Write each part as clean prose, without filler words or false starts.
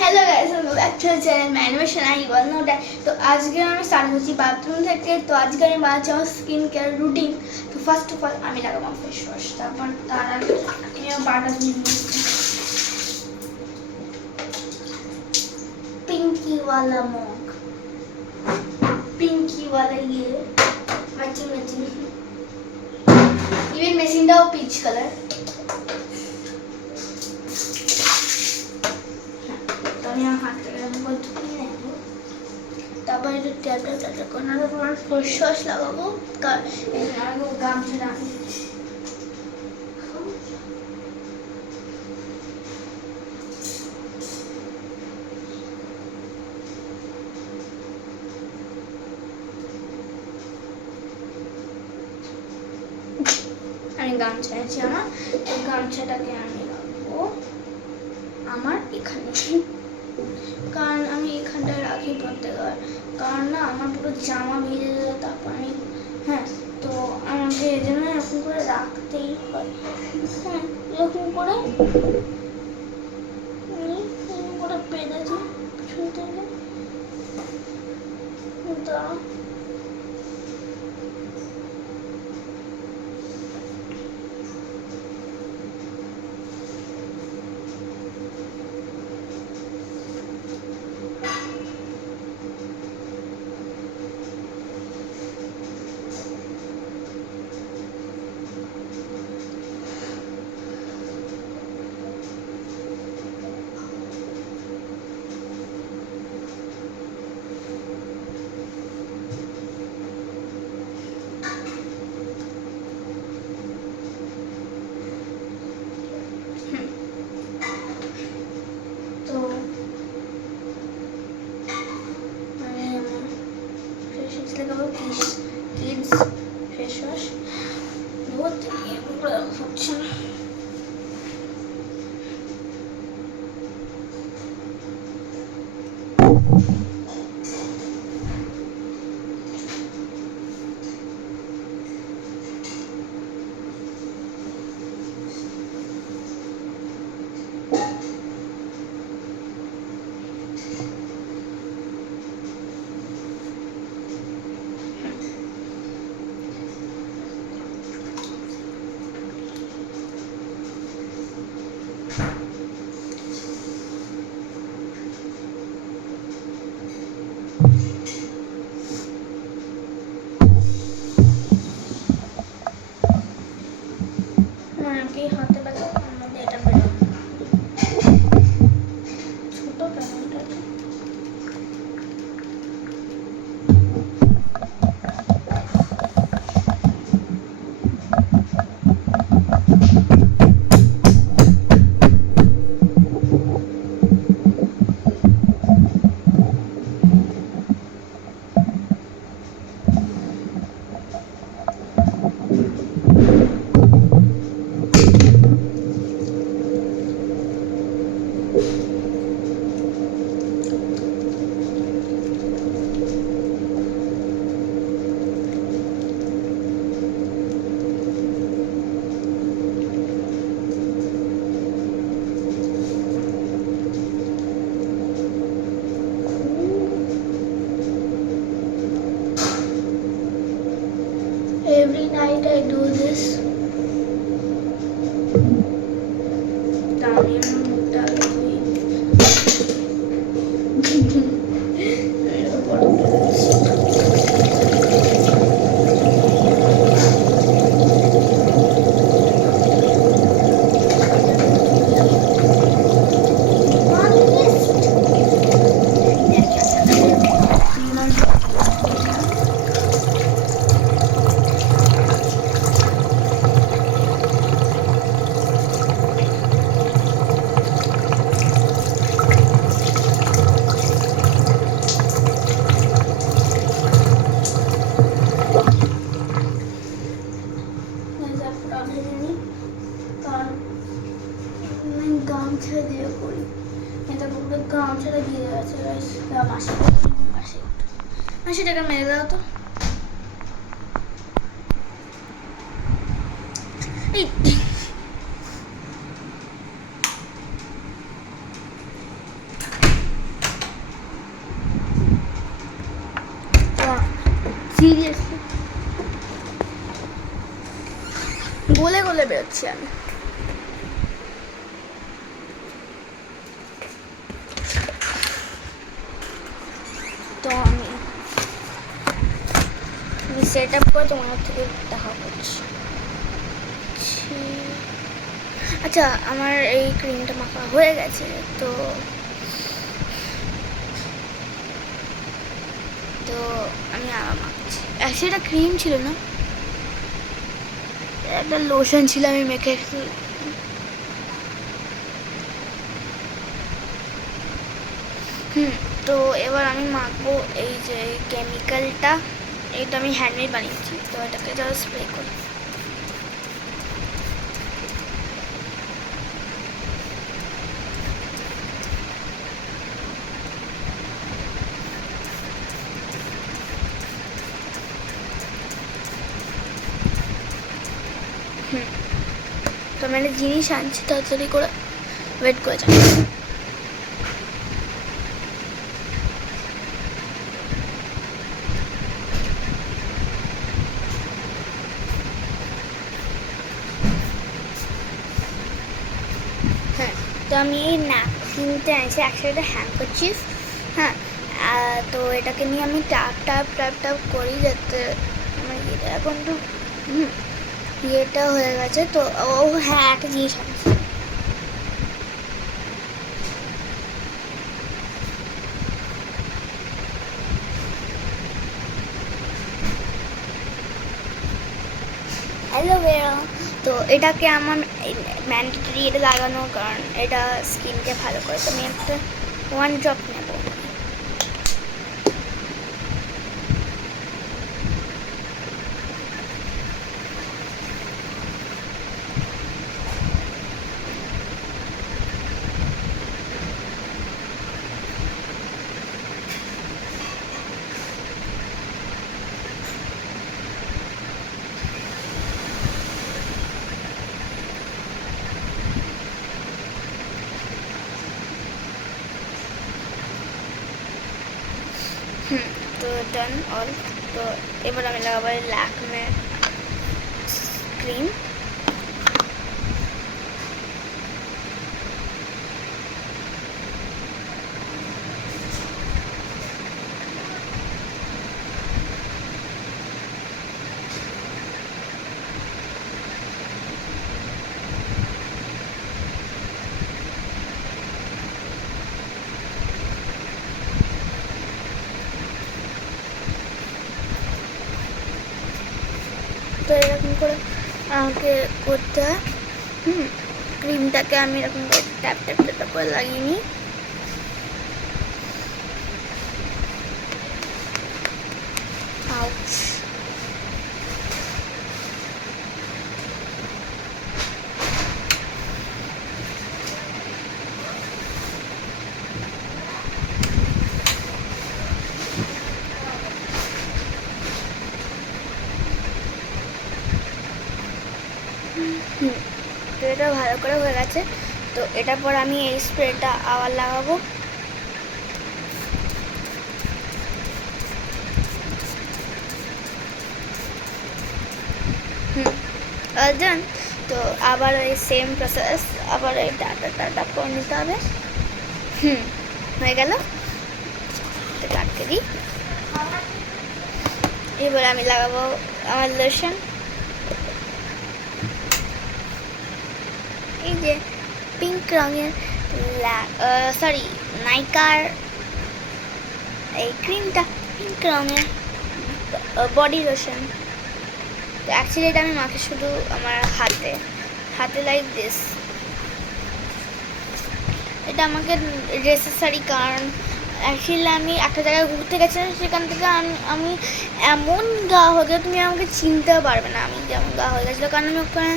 Hello guys, welcome back to channel मैं animation I one no day. तो आज के আমি স্টার্ট করছি বাথরুম থেকে। তো আজকে আমি বানাচ্ছি আমার স্কিন কেয়ার রুটিন। তো ফার্স্ট অফ অল আমি লাগাবো ফেস ওয়াশ, তারপর তার আগে আমি বাটার নিয়ে पिंकी वाला मग, पिंकी वाला ये मैचिंग मैचिंग, इवन मेसिंडाও पीच कलर। तो আমি হাত থেকে আমি ধুয়ে নেব, তারপরে একটু ট্যাপটা করে তোমার ফেস ওয়াশ লাগাবো। এই লাগাবো গামছা রাখি। আমি গামছা আছে আমার, এই গামছাটাকে আমি রাখবো আমার এখানে, কারণ আমি এখানটায় রাখি প্রত্যেকবার, কারণ না আমার পুরো জামা ভিজে যায় তারপর আমি তো আমাকে এই জন্য এরকম করে রাখতেই হয়। এরকম করে পেঁধেছি পিছন থেকে। কিডস ফেস ওয়াশ হচ্ছে না। অনেকেই হাতে লাগে, তার মধ্যে এটা বেরোবে ছোট প্যাকেটটা। Every night I do this. আমি আমার মুখটা ধুই। গামছা দিয়ে করি, এটা পুরো গামছাটা দিয়ে আছে। মাসি টাকা মেরে দাও তো। এই সিরিয়াসলি গলে গলে বেরোচ্ছি আমি। তো আমি সেট আপ করে তোমার থেকে দেখা করছি। আচ্ছা, আমার এই ক্রিমটা মাখা হয়ে গেছে। তো তো আমি আবার মাখছি। অ্যাকচুয়ালি এটা ক্রিম ছিল না, একটা লোশন ছিল, আমি মেখে তো এবার আমি মাখবো এই যে কেমিক্যালটা। এটা আমি হ্যান্ডমেড বানিয়েছি, তো এটাকে জাস্ট স্প্রে করি। তো আমি একটা জিনিস আনছি, তাড়াতাড়ি করে ওয়েট করে যাবো। হ্যাঁ, তো আমি এই ন্যাপকিনটা আনছি, একসাথে হ্যান্ডকারচিফ। হ্যাঁ, তো এটাকে নিয়ে আমি ট্যাপ ট্যাপ ট্যাপ ট্যাপ করি, যাতে আমার এটা এখন তো ইয়েটা হয়ে গেছে। তো ও হ্যাঁ, একটা জিনিস আনছি। অ্যালোভেরা, তো এটাকে আমার ম্যান্ডেটরি এটা লাগানো, কারণ এটা স্কিনকে ভালো করে। তো আমি একটা 1 ড্রপ নেব। তো ডান অল। তো এবার আমি লাগাবো ল্যাকমে ক্রিম। তো এরকম করে আমাকে করতে হয়। ক্রিমটাকে আমি এরকম করে ট্যাপ ট্যাপ ট্যাপ করে লাগিয়ে নিই। আউচ। তো এটা ভালো করে হয়ে গেছে। তো এটার পর আমি এই স্প্রেটা আবার লাগাবো। দেন তো আবার এই সেম প্রসেস, আবার এই ডাটা করে নিতে হবে। হয়ে গেল। কাটকে দিই। এবার আমি লাগাবো আমার লোশন। এই যে পিঙ্ক রঙের সরি নাইকার এই ক্রিমটা, পিঙ্ক রঙের বডি লোশন। তো অ্যাকচুয়ালি এটা আমি মাকে শুধু আমার হাতে লাইক দিস। এটা আমাকে নেসেসারি, কারণ অ্যাকচুয়ালি আমি একটা জায়গায় ঘুরতে গেছিলাম, সেখান থেকে আমি এমন গা হয়ে গেল তুমি আমাকে চিনতেও পারবে না আমি যেমন গা হয়ে গেছিলো। কারণ আমি ওখানে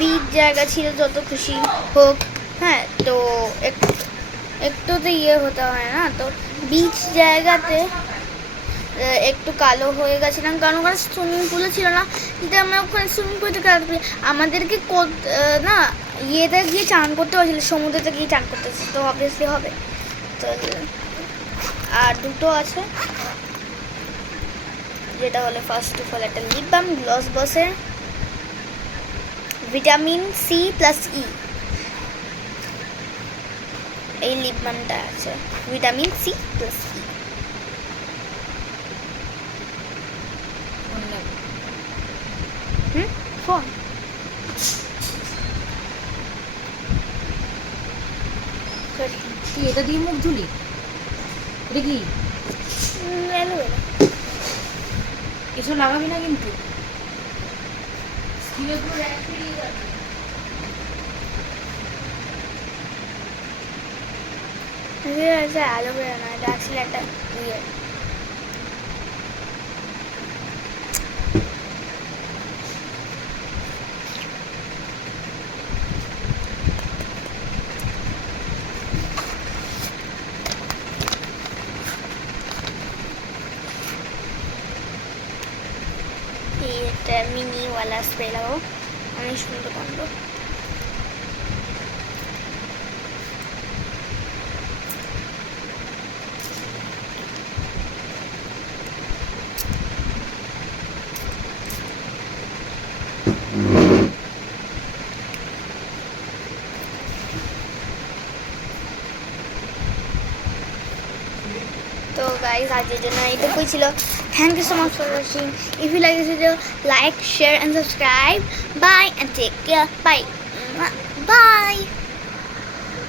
বিচ জায়গা ছিল, যত খুশি হোক। হ্যাঁ, তো একটু তো ইয়ে হতে হয় না। তো বিচ জায়গাতে একটু কালো হয়ে গেছিলাম, কারণ ওখানে সুইমিং পুলও ছিল না। কিন্তু আমরা ওখানে সুইমিং পুল থেকে আমাদেরকে না ইয়েতে গিয়ে চান করতে হয়েছিল, সমুদ্রেতে গিয়ে চান করতে হয়েছিল। তো অবভিয়াসলি হবে। তো আর দুটো আছে, যেটা হলো ফার্স্ট অফ অল একটা লিপ বাম গ্লস বসের ভিটামিন সি প্লাস ই। এই লিপ বামটা আছে vitamin C plus E. Phone তুই এটা দিয়ে মুখ ধুলি? এটা কি এসব লাগাবি না কিন্তু। অ্যালোভেরা না, এটা আসলে একটা ইয়ে। এটা মিনি ওয়ালা স্প্রে লাগাবো, অনেক সুন্দর গন্ধ। তো গাইজ আজকের জন্য এইটুকুই ছিল। Thank you so much for watching. If you like this video, like, share and subscribe. Bye and take care. Bye by.